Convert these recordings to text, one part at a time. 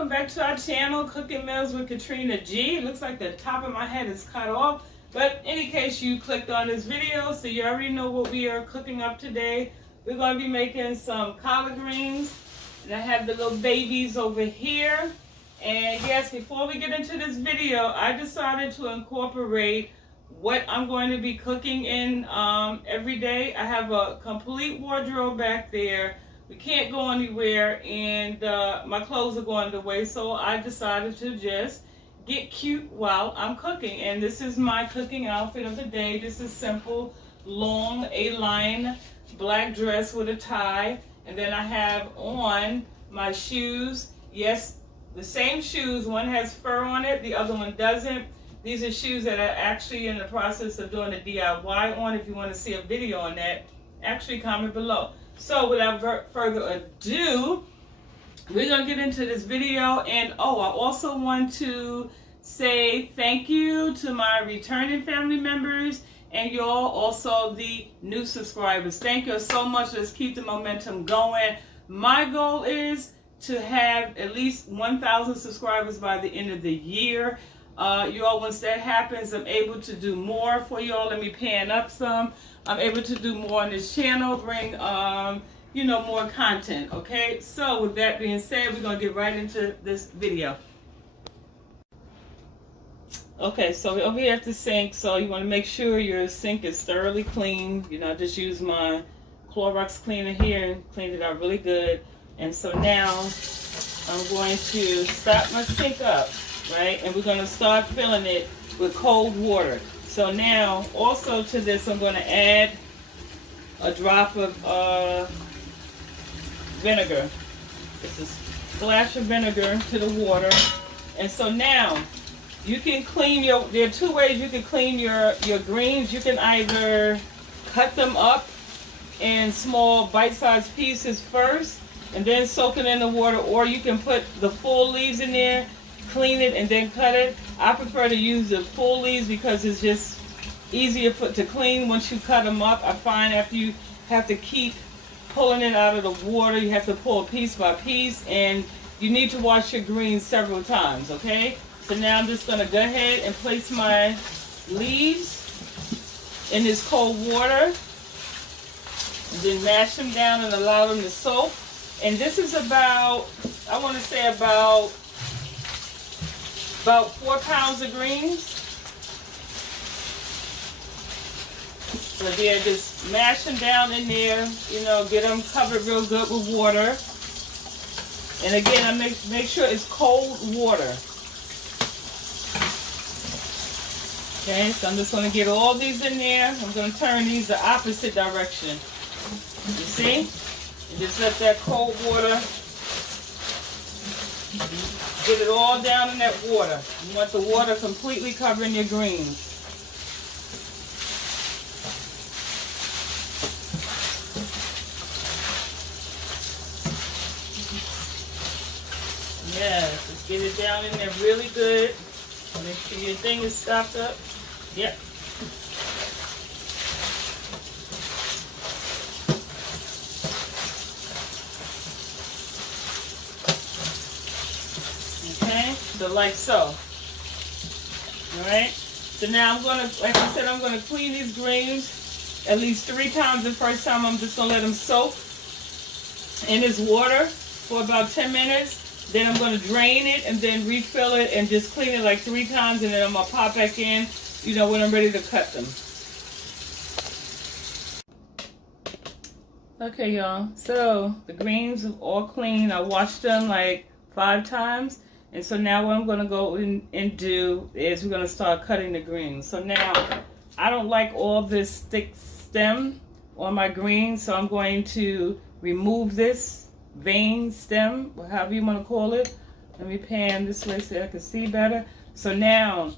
welcome back to our channel, Cooking Meals with Katrina G. It looks like the top of my head is cut off, but in any case you clicked on this video, so you already know what we are cooking up today. We're going to be making some collard greens, and I have the little babies over here. And yes, before we get into this video, I decided to incorporate what I'm going to be cooking in every day. I have a complete wardrobe back there. We can't go anywhere, and my clothes are going the way, so I decided to just get cute while I'm cooking. And this is my cooking outfit of the day. This is simple, long A-line black dress with a tie, and then I have on my shoes. Yes, the same shoes. One has fur on it, the other one doesn't. These are shoes that are actually in the process of doing a DIY on. If you want to see a video on that, actually comment below. So without further ado, we're going to get into this video. And I also want to say thank you to my returning family members and y'all, also the new subscribers. Thank you so much. Let's keep the momentum going. My goal is to have at least 1,000 subscribers by the end of the year. Y'all, once that happens, I'm able to do more for y'all. Let me pan up some. I'm able to do more on this channel, bring, more content, okay? So with that being said, we're going to get right into this video. Okay, so we're over here at the sink, so you want to make sure your sink is thoroughly clean. I just use my Clorox cleaner here and cleaned it out really good. And so now I'm going to stop my sink up, right? And we're going to start filling it with cold water. So now, also to this, I'm going to add a drop of vinegar. It's a splash of vinegar to the water. And so now, you can clean there are two ways you can clean your greens. You can either cut them up in small bite-sized pieces first, and then soak it in the water, or you can put the full leaves in there, clean it, and then cut it. I prefer to use the full leaves because it's just easier to clean once you cut them up. I find after you have to keep pulling it out of the water, you have to pull piece by piece, and you need to wash your greens several times, okay? So now I'm just going to go ahead and place my leaves in this cold water, and then mash them down and allow them to soak. And this is about, I want to say about 4 pounds of greens. So they're just mash them down in there, get them covered real good with water. And again, I make sure it's cold water. Okay, so I'm just going to get all these in there. I'm going to turn these the opposite direction. You see? And just let that cold water, get it all down in that water. You want the water completely covering your greens. Yes, just get it down in there really good. Make sure your thing is stopped up. Yep. Okay, so like so. Alright, so now I'm going to, like I said, I'm going to clean these greens at least 3 times. The first time I'm just going to let them soak in this water for about 10 minutes. Then I'm going to drain it and then refill it and just clean it like 3 times, and then I'm going to pop back in, when I'm ready to cut them. Okay, y'all, so the greens are all clean. I washed them like 5 times. And so now what I'm going to go in and do is we're going to start cutting the greens. So now I don't like all this thick stem on my greens, so I'm going to remove this vein, stem, however you want to call it. Let me pan this way so I can see better. So now,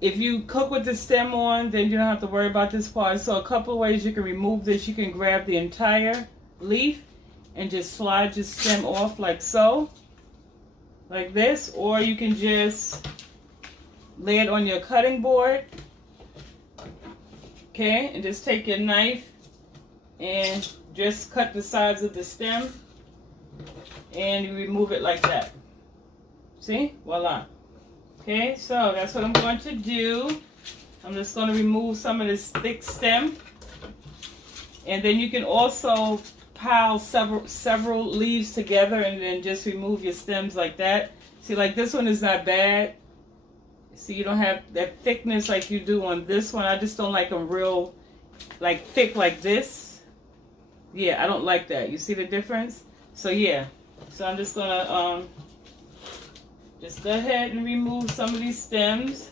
if you cook with the stem on, then you don't have to worry about this part. So a couple of ways you can remove this. You can grab the entire leaf and just slide your stem off like so, like this, or you can just lay it on your cutting board, okay, and just take your knife and just cut the sides of the stem and you remove it like that. See? Voila. Okay, so that's what I'm going to do. I'm just going to remove some of this thick stem. And then you can also pile several leaves together and then just remove your stems like that. See, like this one is not bad. See, you don't have that thickness like you do on this one. I just don't like them real, like thick like this. Yeah, I don't like that. You see the difference? So yeah, so I'm just gonna just go ahead and remove some of these stems.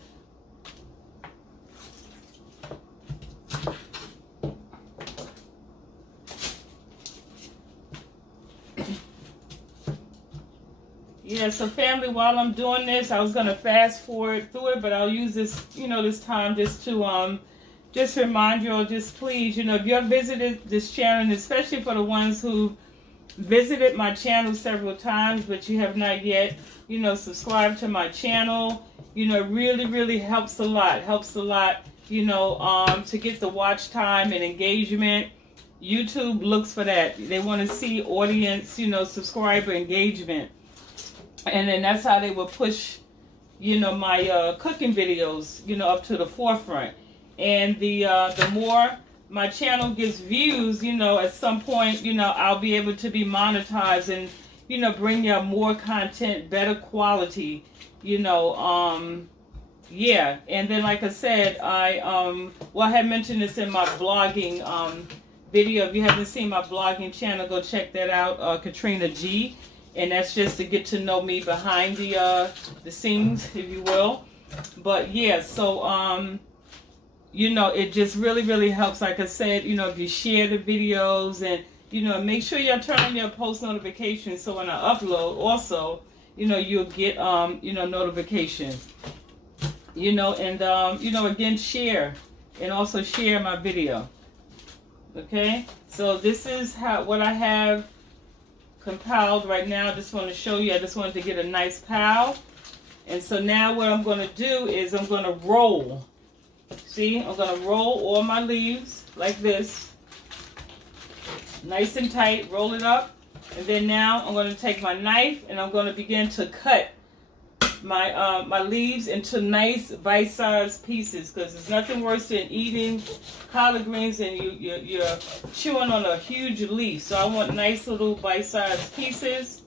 Yeah, so family, while I'm doing this, I was gonna fast forward through it, but I'll use this, this time just to just remind you all, just please, if you've visited this channel, and especially for the ones who visited my channel several times, but you have not yet, subscribed to my channel, really helps a lot, to get the watch time and engagement. YouTube looks for that. They want to see audience, subscriber engagement. And then that's how they will push, my cooking videos, up to the forefront. And the more my channel gets views, at some point, I'll be able to be monetized and, bring you more content, better quality, yeah. And then, like I said, I had mentioned this in my blogging video. If you haven't seen my blogging channel, go check that out, Katrina G. And that's just to get to know me behind the scenes, if you will. But yeah, so it just really helps. Like I said, if you share the videos and make sure you turn on your post notifications, so when I upload, also, you'll get notifications. And again, share and also share my video. Okay, so this is what I have compiled right now. I just want to show you. I just wanted to get a nice pile. And so now what I'm going to do is I'm going to roll. See, I'm going to roll all my leaves like this. Nice and tight. Roll it up. And then now I'm going to take my knife and I'm going to begin to cut my my leaves into nice bite-sized pieces, because there's nothing worse than eating collard greens and you're chewing on a huge leaf. So I want nice little bite-sized pieces.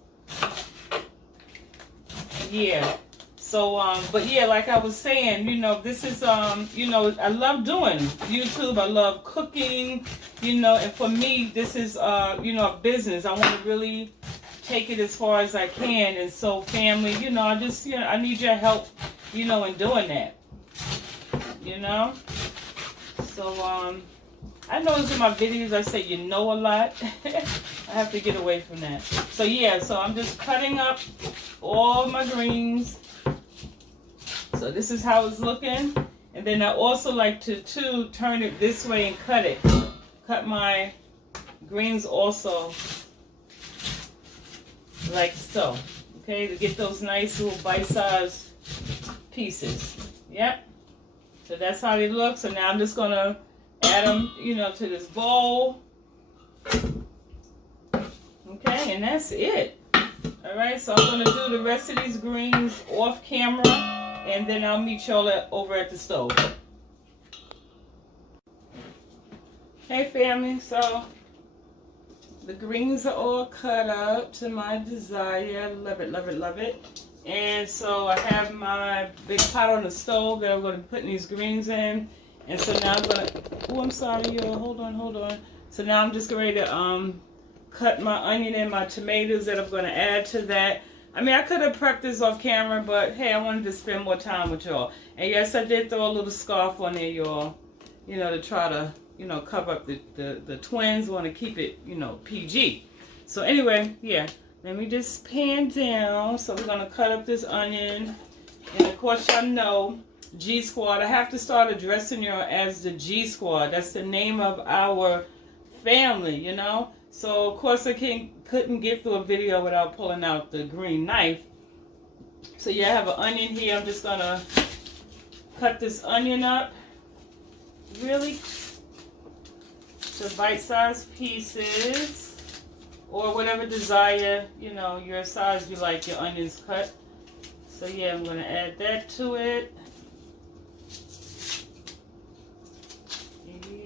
Yeah. So but yeah, like I was saying, this is I love doing YouTube. I love cooking, and for me this is a business. I want to really take it as far as I can. And so family, I just I need your help, in doing that. So I notice in my videos I say a lot. I have to get away from that. So yeah, so I'm just cutting up all my greens. So this is how it's looking. And then I also like to turn it this way and cut it. Cut my greens also like so. Okay, to get those nice little bite-sized pieces. Yep. So that's how they look. So now I'm just gonna add them, to this bowl. Okay, and that's it. All right, so I'm gonna do the rest of these greens off camera, and then I'll meet y'all over at the stove. Hey family, so the greens are all cut up to my desire. Love it, love it, love it. And so I have my big pot on the stove that I'm going to put these greens in. And so now I'm going to, oh, I'm sorry, y'all. Hold on. So now I'm just ready to cut my onion and my tomatoes that I'm going to add to that. I mean, I could have prepped this off camera, but hey, I wanted to spend more time with y'all. And yes, I did throw a little scarf on there, y'all, to try to, cover up the twins. Want to keep it, PG. So anyway, yeah, let me just pan down. So we're going to cut up this onion. And of course, y'all know G Squad. I have to start addressing you as the G Squad. That's the name of our family, So of course I couldn't get through a video without pulling out the green knife. So yeah, I have an onion here. I'm just going to cut this onion up really to bite-sized pieces. or whatever desire, you know, your size you like your onions cut. So yeah, I'm going to add that to it.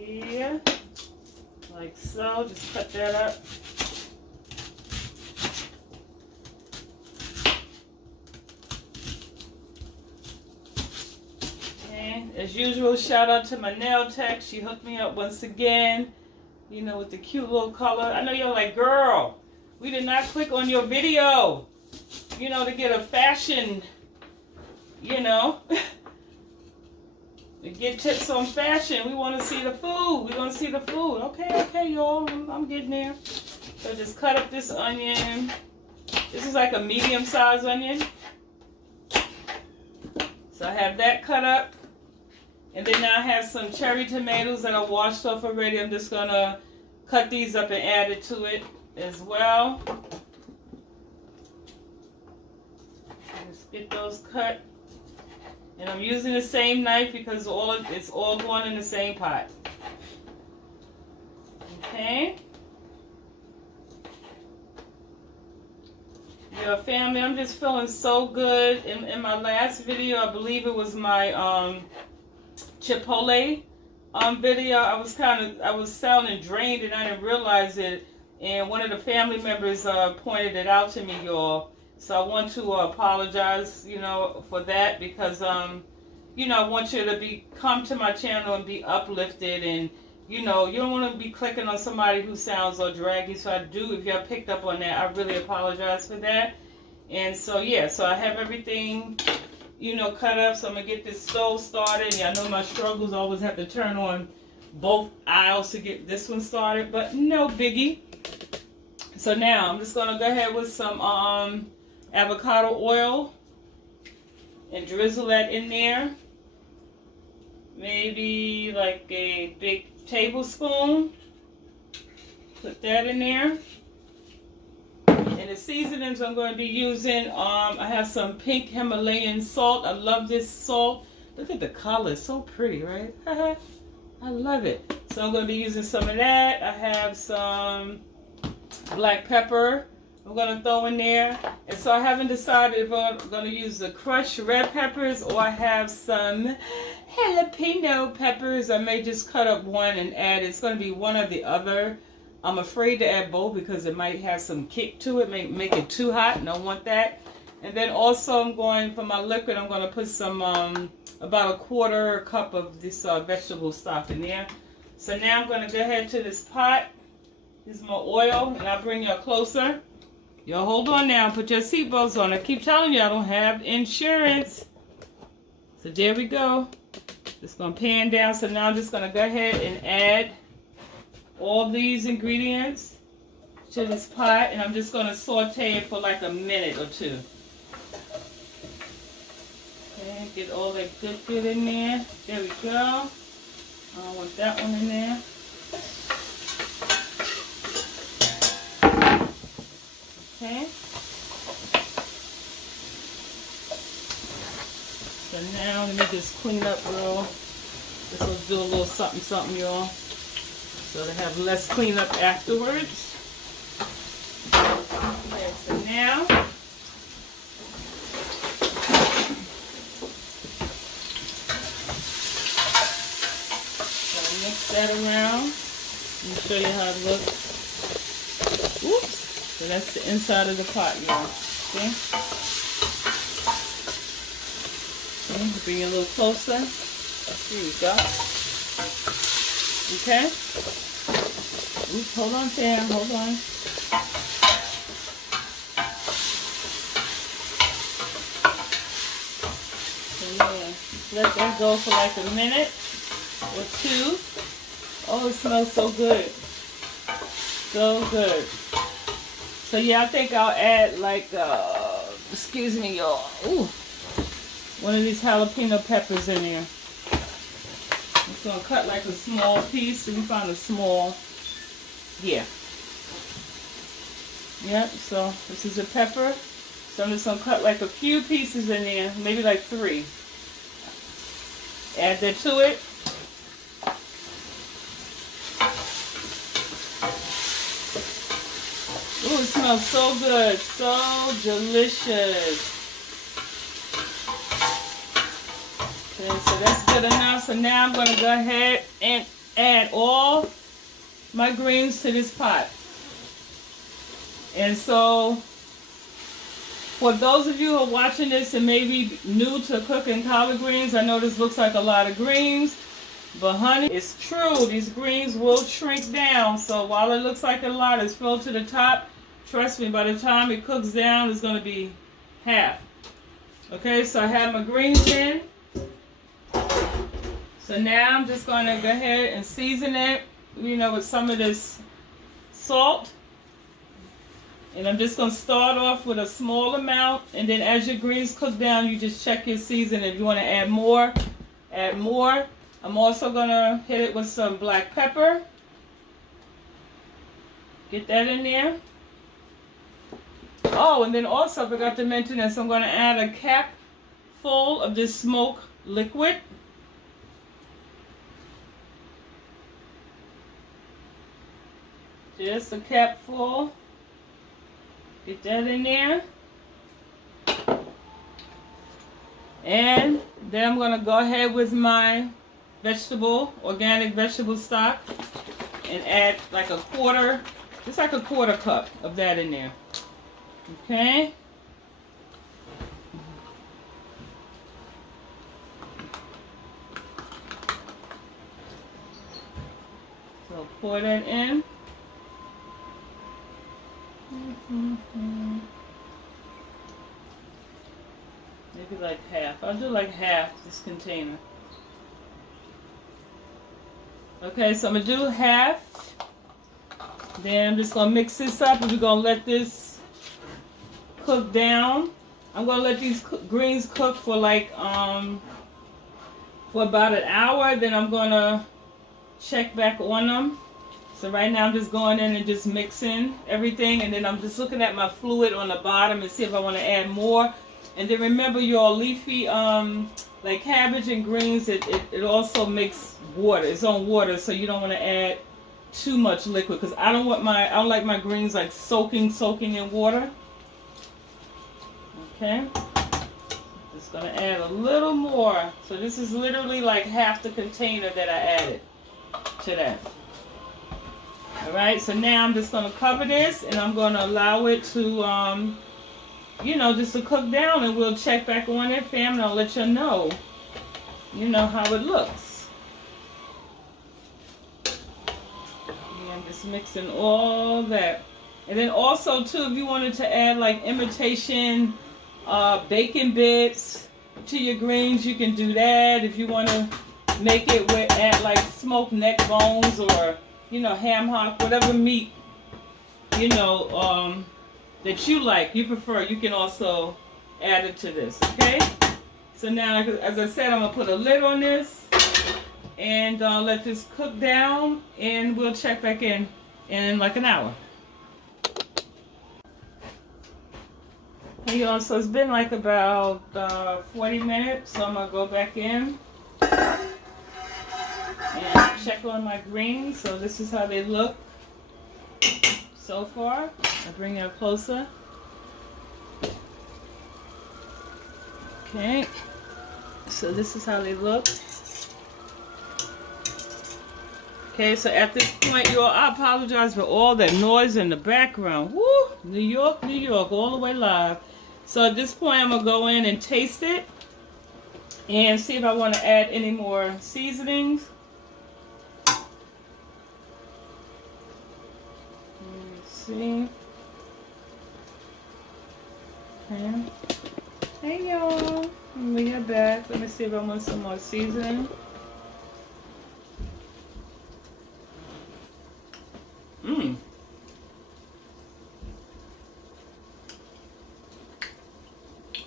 Yeah, like so. Just cut that up. Okay, as usual, shout out to my nail tech. She hooked me up once again, you know, with the cute little color. I know you're like, girl, we did not click on your video, you know, to get a fashion, you know, to get tips on fashion. We want to see the food. We want to see the food. Okay, y'all, I'm getting there. So just cut up this onion. This is like a medium-sized onion. So I have that cut up. And then now I have some cherry tomatoes that I washed off already. I'm just going to cut these up and add it to it as well. Just get those cut. And I'm using the same knife because it's all going in the same pot. Okay. Yeah, family, I'm just feeling so good. In my last video, I believe it was my Chipotle video. I was sounding drained and I didn't realize it. And one of the family members pointed it out to me, y'all. So I want to apologize, you know, for that because, you know, I want you to come to my channel and be uplifted, and, you know, you don't want to be clicking on somebody who sounds all draggy. So I do, if y'all picked up on that, I really apologize for that. And so, yeah, so I have everything, you know, cut up. So I'm going to get this stove started. Yeah, I know my struggles always have to turn on both aisles to get this one started, but no biggie. So now I'm just going to go ahead with some avocado oil and drizzle that in there. Maybe like a big tablespoon. Put that in there. And the seasonings I'm going to be using, I have some pink Himalayan salt. I love this salt. Look at the color, it's so pretty, right? I love it. So I'm going to be using some of that. I have some black pepper I'm going to throw in there. And so I haven't decided if I'm going to use the crushed red peppers or I have some jalapeno peppers. I may just cut up one and add it. It's going to be one or the other. I'm afraid to add both because it might have some kick to it, make it too hot, and I don't want that. And then also I'm going, for my liquid, I'm going to put some, about a quarter cup of this vegetable stock in there. So now I'm going to go ahead to this pot. This is my oil, and I'll bring you closer. Y'all hold on now, put your seatbelts on. I keep telling you I don't have insurance. So there we go. Just going to pan down. So now I'm just going to go ahead and add all these ingredients to this pot, and I'm just going to saute it for like a minute or two. Okay, get all that good in there. There we go. I don't want that one in there. Okay. So now let me just clean up real. This will do a little something, y'all. So to have less cleanup afterwards. Okay, so now mix that around. Let me show you how it looks. Oops. So that's the inside of the pot, y'all. Okay? Okay, bring it a little closer. Here we go. Okay? Oops, hold on, Sam. Hold on. So yeah, let that go for like a minute or two. Oh, it smells so good. So good. So yeah, I think I'll add like, excuse me, y'all. Ooh, one of these jalapeno peppers in there. I'm just gonna cut like a small piece. So you find a small, yeah. Yep. So this is a pepper. So I'm just gonna cut like a few pieces in there, maybe like 3. Add that to it. it smells so good, so delicious. Okay, so that's good enough. So now I'm going to go ahead and add all my greens to this pot. And so, for those of you who are watching this and maybe new to cooking collard greens, I know this looks like a lot of greens, but honey, it's true. These greens will shrink down. So while it looks like a lot, it's filled to the top. Trust me, by the time it cooks down, it's going to be half. Okay, so I have my greens in. So now I'm just going to go ahead and season it, with some of this salt. And I'm just going to start off with a small amount. And then as your greens cook down, you just check your seasoning. If you want to add more, add more. I'm also going to hit it with some black pepper. Get that in there. Oh, and then also I forgot to mention this. I'm going to add a cap full of this smoke liquid. Just a cap full. Get that in there. And then I'm going to go ahead with my organic vegetable stock, and add like a quarter cup of that in there. Okay. So pour that in. Maybe like half. I'll do like half this container. Okay, so I'm going to do half. Then I'm just going to mix this up, and we're going to let this cook down. I'm going to let these greens cook for like for about an hour. Then I'm going to check back on them. So right now I'm just going in and just mixing everything, and then I'm just looking at my fluid on the bottom and see if I want to add more. And then remember, your leafy like cabbage and greens, it also makes water, its own water, so you don't want to add too much liquid, because I don't like my greens like soaking in water. Okay, just gonna add a little more. So this is literally like half the container that I added to that. Alright, so now I'm just going to cover this, and I'm going to allow it to, just to cook down, and we'll check back on it, fam, and I'll let you know, how it looks. Yeah, I'm just mixing all that. And then also, too, if you wanted to add, like, imitation bacon bits to your greens, you can do that. If you want to make it add, like, smoked neck bones or ham hock, whatever meat, that you like, you prefer, you can also add it to this, okay? So now, as I said, I'm going to put a lid on this and let this cook down, and we'll check back in like an hour. Hey y'all, so it's been like about 40 minutes, so I'm going to go back in and check on my greens. So this is how they look so far. I'll bring it up closer. Okay, so this is how they look. Okay, so at this point, y'all, I apologize for all that noise in the background. Woo! New York, all the way live. So at this point, I'm going to go in and taste it and see if I want to add any more seasonings. See. Okay. Hey y'all, we are back. Let me see if I want some more seasoning. I'm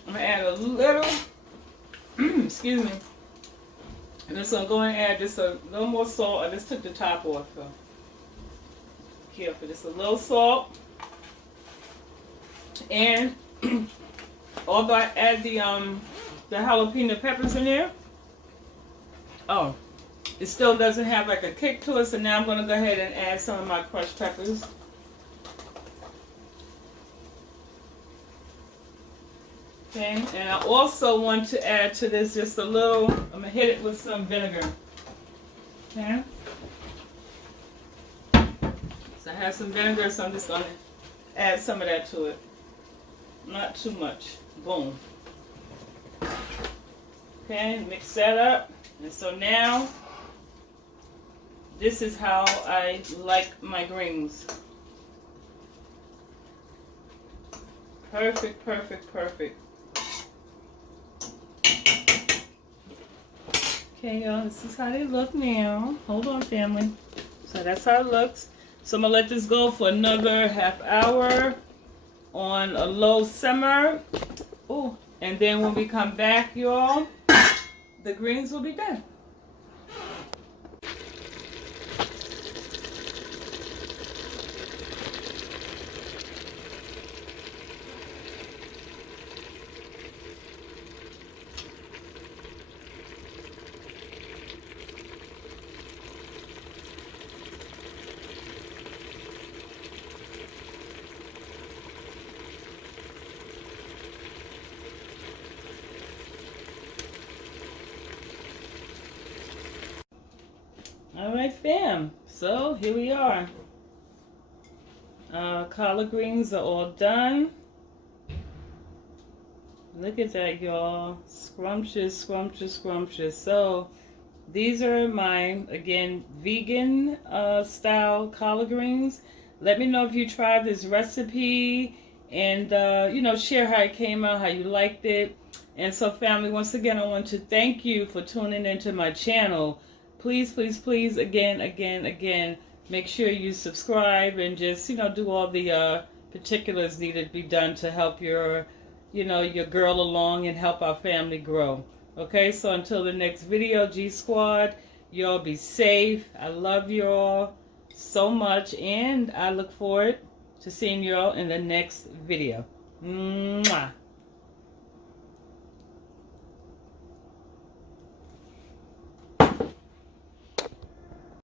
gonna add a little. Excuse me. I'm just gonna go and add just a little more salt. I just took the top off. So. Careful, just a little salt, and although I add the jalapeno peppers in there, it still doesn't have like a kick to it. So now I'm going to go ahead and add some of my crushed peppers. Okay, and I also want to add to this just a little, I'm going to hit it with some vinegar. Okay. So I have some vinegar, so I'm just going to add some of that to it. Not too much. Boom. Okay, mix that up. And so now, this is how I like my greens. Perfect, perfect, perfect. Okay, y'all, this is how they look now. Hold on, family. So that's how it looks. So I'm going to let this go for another half hour on a low simmer. Oh, and then when we come back, y'all, the greens will be done. Alright, fam. So here we are. Collard greens are all done. Look at that, y'all. Scrumptious, scrumptious, scrumptious. So these are my, again, vegan style collard greens. Let me know if you tried this recipe and, you know, share how it came out, how you liked it. And so, family, once again, I want to thank you for tuning into my channel. Please, please, please, again, make sure you subscribe and just, you know, do all the particulars needed to be done to help your, you know, your girl along and help our family grow. Okay, so until the next video, G Squad, y'all be safe. I love y'all so much, and I look forward to seeing y'all in the next video. Mwah.